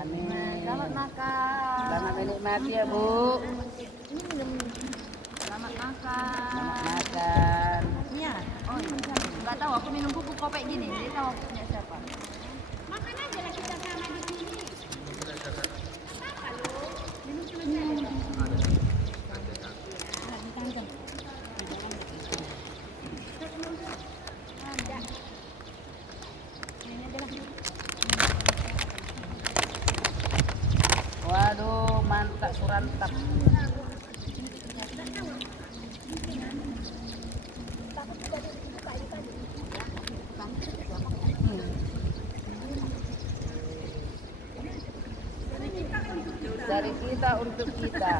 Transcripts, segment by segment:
Amin. Selamat makan. Selamat menikmati ya Bu. Selamat makan. Selamat makan. Iya. Oh, nggak tahu. Aku minum bubuk kopek gini. Dia tahu aku punya siapa. Makan aja lah kita sama di sini. Apa lu? Minum Waduh, mantap surantap. Dari kita untuk kita.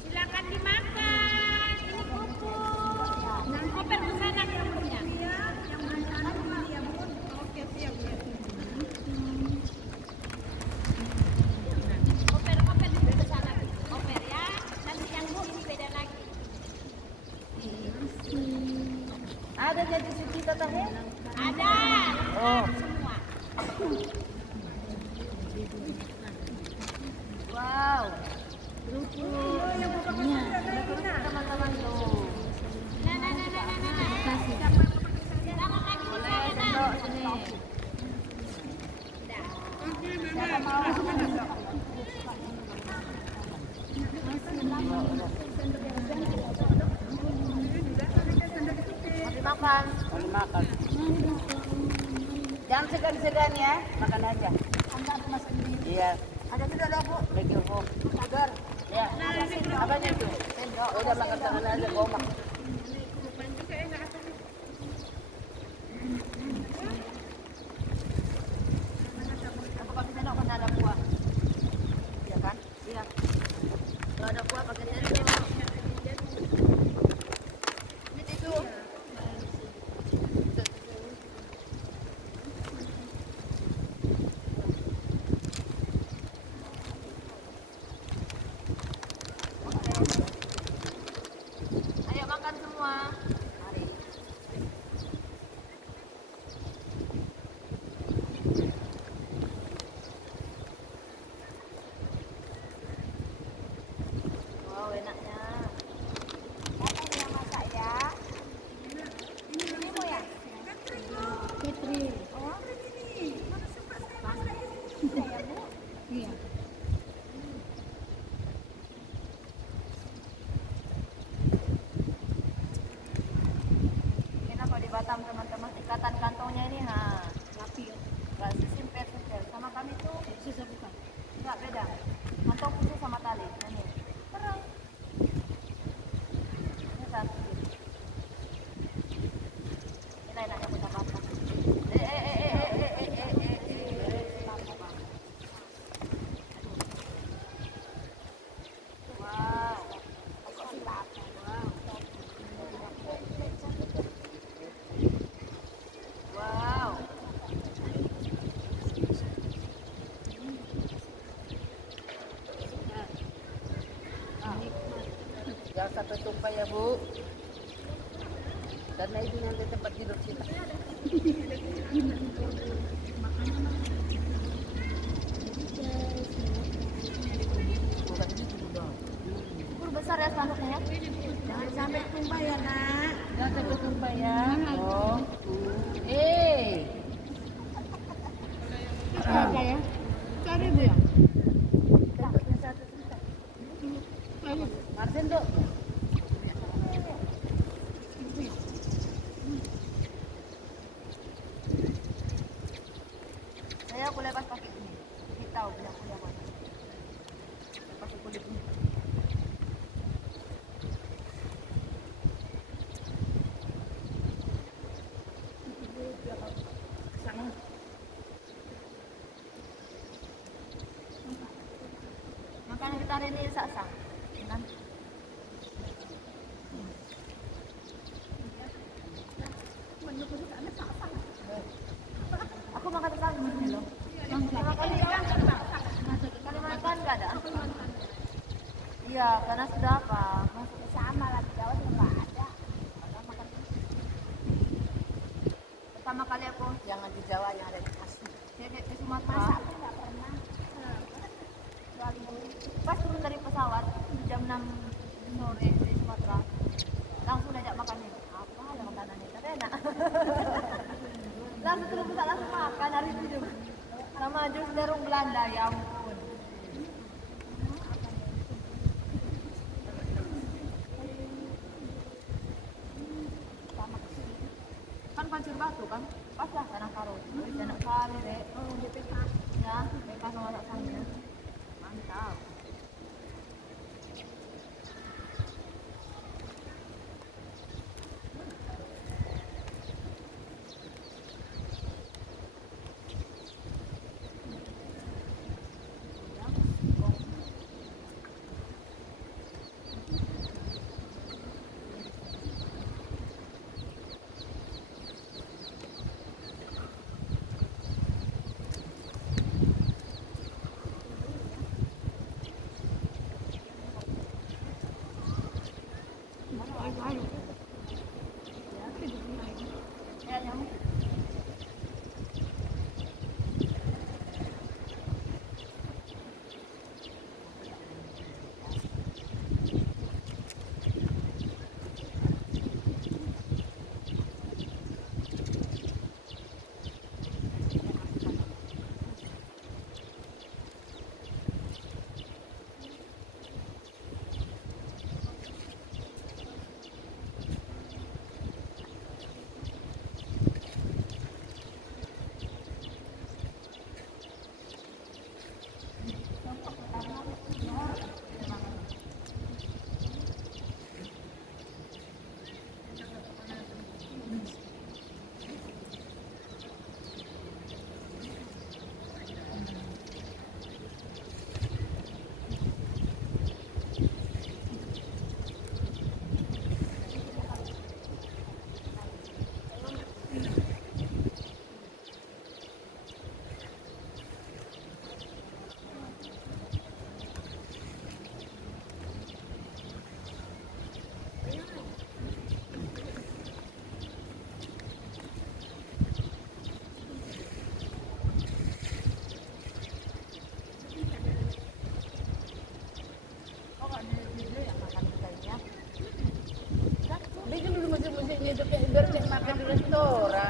Silakan dimakan. Ini pupuk. Nah, koper ke sana kamunya. Koper di sana. Koper ya. Nanti yang ini beda lagi. Ada jadi suci tatahe? Ada. Oh. Semua. Wow. Teman-teman tuh. Nah. Selamat pagi di Boleh sana. sendok sini. Siapa mau? Mau dimakan. Mau makan. Jangan segan-segan ya, makan aja. Anda ada mas sendiri. Iya, Ada sudah ada Bu. bagi Bu. Agar. Ya. Apanya itu? Sendok. Udah makan tangan aja, gomak. Aku pakai sendok karena ada kuah. Iya kan? Iya. Kalau ada kuah pakai sendok. Ini tisu. Ayo makan semua. Mari. Wow, enaknya. Siapa yang masak ya? Ini mau ya? Fitri. Oh, ini. Mana suka saya masak ini ya, Bu? Iya. Kita kalau di Batam teman-teman ikatan kantongnya ini rapi ya. Enggak sesimpel-simpel. Sama kami tuh susah bukan? Enggak beda. Kantong khusus sama tali. Ini. Keren. Ini satu. Ini enaknya kita Batam. Wow. Wow. Jangan sampai tumpah ya Bu. Karena itu nanti tempat tidur kita. Bukan gitu dong. Ukur besar ya spanduknya ya. Jangan sampai tumpah ya, Nak. Jangan sampai tumpah ya. Oh. Apa ya? Cari Bu ya. Martin tuh. Saya aku lepas pakai ini. Hitau punya punya mana. Pakai kulit ini. Makanan kita hari ini sak-sak. Kan? Aku makan sekali ini loh. Makan di Kalimantan nggak ada. Iya, karena sudah apa? Masuk Sama lah di Jawa juga nggak ada. makan pertama kali aku Jangan di Jawa yang ada di Tasik. ke Sumatera. Masak pun nggak pernah. Pas turun dari pesawat jam 6 sore di Sumatera, langsung diajak makan nih. Apa ya makanannya? Tapi enak. Langsung terus kita langsung makan hari itu juga. Sama jus darung Belanda, ya ampun. Kan Pancur Batu kan, pas lah tanah karo. Wih, enak kali deh. Oh, BPK. Ya, mereka sama rasanya. Mantap. Ya, nyamuk. Oh, nggak ada video yang makan kayaknya. Dia kan dulu musim-musimnya itu kayak ibarat kayak makan di restoran.